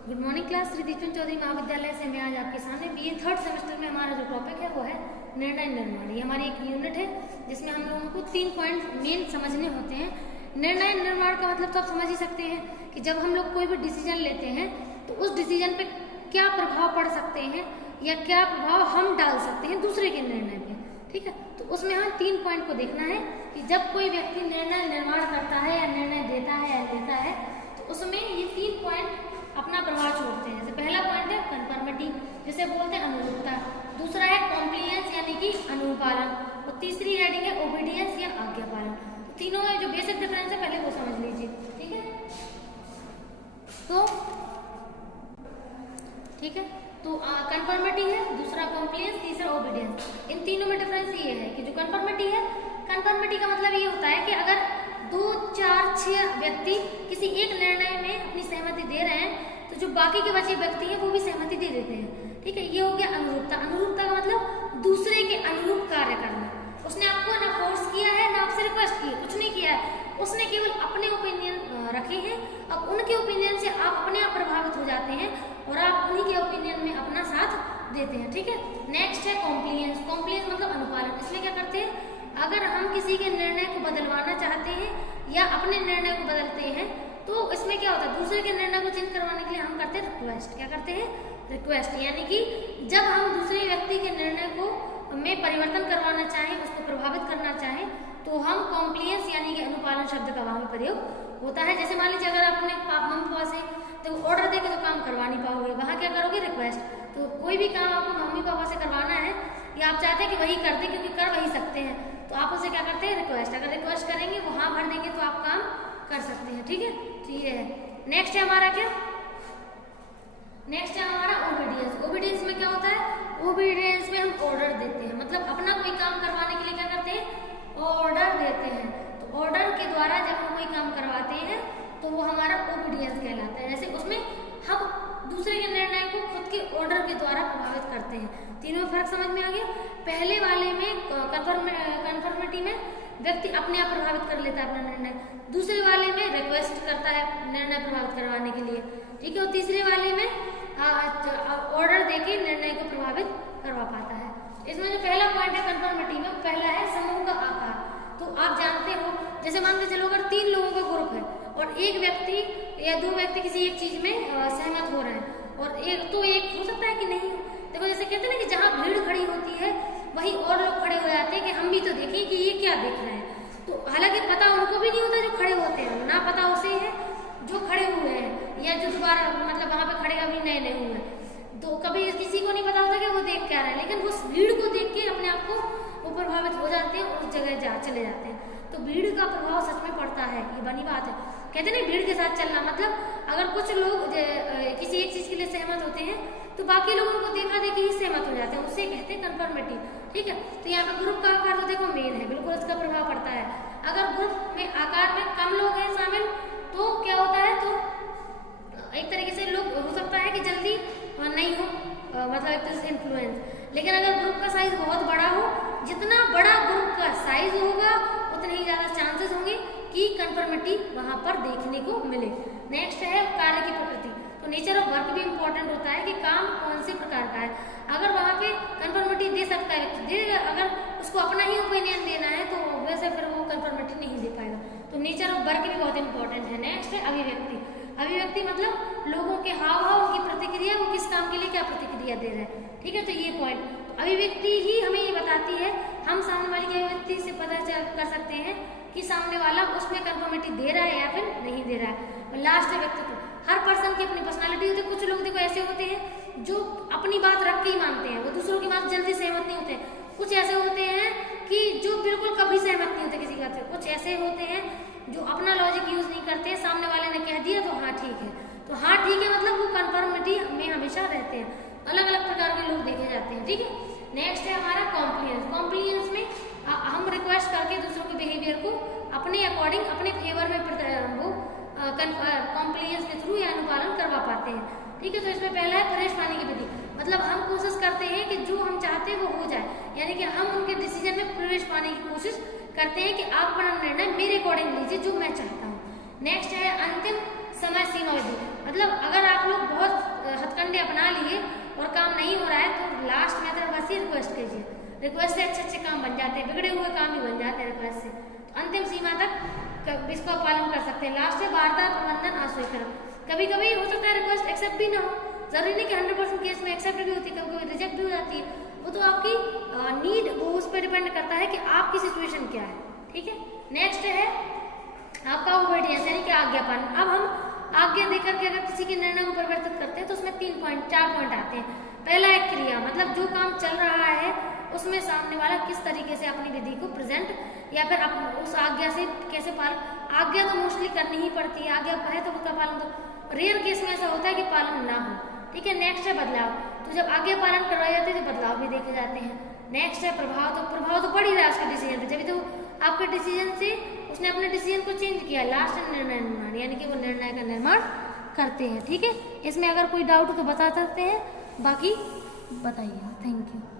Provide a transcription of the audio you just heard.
Good morning class. Shri Deepchand Chaudhary Mahavidyalaya से मैं आज आपके सामने बीए थर्ड सेमेस्टर में हमारा जो टॉपिक है वो है निर्णय निर्माण। ये हमारी एक यूनिट है जिसमें हम लोगों को 3 पॉइंट मेन समझने होते हैं। निर्णय निर्माण का मतलब तो आप समझ ही सकते हैं कि जब हम लोग कोई भी डिसीजन लेते हैं तो उस डिसीजन पे क्या प्रभाव पड़ सकते हैं या क्या प्रभाव हम डाल सकते हैं दूसरे के निर्णय पे। ठीक है, तो उसमें हमें 3 पॉइंट को देखना है कि जब कोई व्यक्ति निर्णय निर्माण करता है या निर्णय देता है या लेता है तो उसमें ये 3 पॉइंट अपना प्रभाव छोड़ते हैं। जैसे पहला पॉइंट है कन्फर्मिटी, जिसे बोलते हैं अनुरूपता। दूसरा है कॉम्प्लियंस यानी कि अनुपालन, और तीसरी हेडिंग है ओबीडियंस या आज्ञापालन। तो तीनों में जो बेसिक डिफरेंस है पहले वो समझ लीजिए। ठीक है, तो कन्फर्मिटी है, दूसरा कॉम्प्लियंस, तीसरा ओबीडियंस। इन तीनों में डिफरेंस ये है कि जो कन्फर्मिटी है, कन्फर्मिटी का मतलब ये होता है कि अगर 2, 4, 6 व्यक्ति किसी एक निर्णय में अपनी सहमति दे रहे हैं तो जो बाकी के बचे व्यक्ति हैं वो भी सहमति दे देते हैं। ठीक है, ये हो गया अनुरूपता। अनुरूपता का मतलब दूसरे के अनुरूप कार्य करना। उसने आपको ना फोर्स किया है ना आपसे रिक्वेस्ट की है, कुछ नहीं किया है, उसने केवल अपने ओपिनियन रखे हैं। अब उनके ओपिनियन से आप अपने आप प्रभावित हो जाते हैं और आप उन्हीं के ओपिनियन में अपना साथ देते हैं। ठीक है, नेक्स्ट है कॉम्प्लियंस। कॉम्प्लियंस मतलब अनुपालन। इसमें क्या करते हैं, अगर हम किसी के निर्णय को बदलवाना चाहते हैं या अपने निर्णय को बदलते हैं तो इसमें क्या होता है, दूसरे के निर्णय को चेंज करवाने के लिए हम करते हैं रिक्वेस्ट। क्या करते हैं, रिक्वेस्ट। यानी कि जब हम दूसरे व्यक्ति के निर्णय को में परिवर्तन करवाना चाहें, उसको प्रभावित करना चाहें, तो हम कॉम्प्लियंस यानी कि अनुपालन शब्द का वहां में प्रयोग होता है। जैसे मान लीजिए अगर आप अपने मम्मी पापा से तो ऑर्डर देके तो काम करवा नहीं पाओगे, वहां क्या करोगे, रिक्वेस्ट। तो कोई भी काम आपको मम्मी पापा से करवाना है या आप चाहते हैं कि वही कर दे क्योंकि कर वही सकते हैं, तो आप उसे क्या करते हैं, रिक्वेस्ट। अगर रिक्वेस्ट करेंगे वो हाँ भर देंगे तो आप काम कर सकते हैं। ठीक है, तो ये है। नेक्स्ट है हमारा क्या, नेक्स्ट है हमारा ओबीडियंस। ओबीडियंस में क्या होता है, ओबीडियंस में हम ऑर्डर देते हैं, मतलब अपना कोई काम करवाने के लिए क्या करते हैं, ऑर्डर देते हैं। तो ऑर्डर के द्वारा जब हम कोई काम करवाते हैं तो वो हमारा ओबीडियंस कहलाता है। जैसे उसमें हम दूसरे के निर्णय को खुद के ऑर्डर के द्वारा प्रभावित करते हैं। तीनों में फर्क समझ में आ गया। पहले वाले में कन्फर्मिटी में व्यक्ति अपने आप प्रभावित कर लेता है अपना निर्णय, दूसरे वाले में रिक्वेस्ट करता है निर्णय प्रभावित करवाने के लिए। ठीक है, और तीसरे वाले में ऑर्डर देके निर्णय को प्रभावित करवा पाता है। इसमें जो पहला पॉइंट है कन्फर्मिटी में, पहला है समूह का आकार। तो आप जानते हो, जैसे मान के चलो अगर 3 लोगों का ग्रुप है और एक व्यक्ति या 2 व्यक्ति किसी एक चीज में सहमत हो रहे हैं और एक हो सकता है कि नहीं। देखो जैसे कहते हैं ना कि जहाँ भीड़ खड़ी होती है वहीं और लोग खड़े हो जाते हैं कि हम भी तो देखें कि ये क्या देख रहे हैं। तो हालांकि पता उनको भी नहीं होता जो खड़े होते हैं, ना पता उसे है जो खड़े हुए हैं या जो दोबारा मतलब वहां पे खड़े अभी नए हुए हैं। तो कभी किसी को नहीं पता होता कि वो देख क्या रहा है, लेकिन उस भीड़ को देख के अपने आप को वो प्रभावित हो जाते हैं और उस जगह चले जाते हैं। तो भीड़ का प्रभाव सच में पड़ता है, ये बनी बात है। कहते हैं भीड़ के साथ चलना, मतलब अगर कुछ लोग किसी एक चीज के लिए सहमत होते हैं तो बाकी लोग उनको देखा देखी ही सहमत हो जाते हैं, उससे कहते हैं कन्फर्मिटी। ठीक है, तो यहाँ पे ग्रुप का आकार तो देखो मेन है, बिल्कुल इसका प्रभाव पड़ता है। अगर ग्रुप में आकार में कम लोग हैं शामिल तो क्या होता है, तो एक तरीके से लोग हो सकता है कि जल्दी नहीं हो, मतलब एक तरह से इन्फ्लुएंस। लेकिन अगर ग्रुप का साइज बहुत बड़ा हो, जितना बड़ा ग्रुप का साइज होगा उतने ही ज्यादा चांसेस होंगे कि कन्फर्मिटी वहां पर देखने को मिले। नेक्स्ट है कार्य की प्रकृति। तो नेचर ऑफ वर्क भी इंपॉर्टेंट होता है कि काम कौन से प्रकार का है। अगर वहां पे कन्फर्मिटी दे सकता है देगा, अगर उसको अपना ही ओपिनियन देना है तो वैसे फिर वो कन्फर्मिटी नहीं दे पाएगा। तो नेचर ऑफ वर्क भी बहुत इंपॉर्टेंट है। नेक्स्ट है अभिव्यक्ति। अभिव्यक्ति मतलब लोगों के हाव भाव, उनकी प्रतिक्रिया, वो किस काम के लिए क्या प्रतिक्रिया दे रहे हैं। ठीक है, तो ये पॉइंट, तो अभिव्यक्ति ही हमें ये बताती है, हम सामने वाली की अभिव्यक्ति से पता कर सकते हैं कि सामने वाला उसमें कन्फर्मिटी दे रहा है या फिर नहीं दे रहा है। और लास्ट है व्यक्तित्व। हर पर्सन की अपनी पर्सनालिटी होती है। कुछ लोग देखो ऐसे होते हैं जो अपनी बात रख के ही मानते हैं, वो दूसरों की बात जल्दी सहमत नहीं होते हैं। कुछ ऐसे होते हैं कि जो बिल्कुल कभी सहमत नहीं होते किसी बात से। कुछ ऐसे होते हैं जो अपना लॉजिक यूज नहीं करते, सामने वाले ने कह दिया तो हाँ ठीक है, तो हाँ ठीक है मतलब वो कन्फर्मिटी में हमेशा रहते हैं। अलग अलग प्रकार के लोग देखे जाते हैं। ठीक है, नेक्स्ट है हमारा कॉम्प्लियंस। कॉम्प्लियंस में हम रिक्वेस्ट करके दूसरों के बिहेवियर को अपने अकॉर्डिंग अपने फेवर में वो कॉम्प्लियंस के थ्रू या अनुपालन करवा पाते हैं। ठीक है, तो इसमें पहला है प्रवेश पाने की विधि। मतलब हम कोशिश करते हैं कि जो हम चाहते हैं वो हो जाए, यानी कि हम उनके डिसीजन में प्रवेश पाने की कोशिश करते हैं कि आप अपना निर्णय मेरे अकॉर्डिंग लीजिए जो मैं चाहता हूँ। नेक्स्ट है अंतिम समय सीमा विधि। मतलब अगर आप लोग बहुत हथकंडे अपना लिए और काम नहीं हो रहा है तो लास्ट में बस ही रिक्वेस्ट कीजिए। रिक्वेस्ट से अच्छे अच्छे काम बन जाते हैं, बिगड़े हुए काम ही बन जाते हैं रिक्वेस्ट से। तो अंतिम सीमा तक इसका पालन कर सकते हैं। लास्ट है वार्ता प्रबंधन अस्वीकरण। कभी कभी हो सकता है रिक्वेस्ट एक्सेप्ट भी ना हो, जरूरी नहीं कि 100% केस में एक्सेप्ट भी होती है, कभी कभी रिजेक्ट भी हो जाती है। वो तो आपकी नीड, वो उस पर डिपेंड करता है कि आपकी सिचुएशन क्या है। ठीक है, नेक्स्ट है आपका ओबीडियंस यानी कि आज्ञापालन। अब हम आज्ञा देकर के अगर किसी के निर्णय को परिवर्तित करते हैं तो उसमें 4 पॉइंट आते हैं। पहला है क्रिया, मतलब जो काम चल रहा है उसमें सामने वाला किस तरीके से अपनी विधि को प्रेजेंट या फिर उस आज्ञा से कैसे पालन। आज्ञा तो मोस्टली करनी ही पड़ती है, आज्ञा है तो उसका पालन तो रेयर केस में ऐसा होता है कि पालन ना हो। ठीक है, नेक्स्ट है बदलाव। तो जब आज्ञा पालन करवाए जाते हैं तो बदलाव भी देखे जाते हैं। नेक्स्ट है प्रभाव। तो प्रभाव तो पड़ ही रहा है उसके डिसीजन पे, जब तो आपके डिसीजन से उसने अपने डिसीजन को चेंज किया। लास्ट है निर्णय निर्माण, यानी कि वो निर्णय का निर्माण करते हैं। ठीक है, इसमें अगर कोई डाउट हो तो बता सकते हैं, बाकी बताइए। Thank you.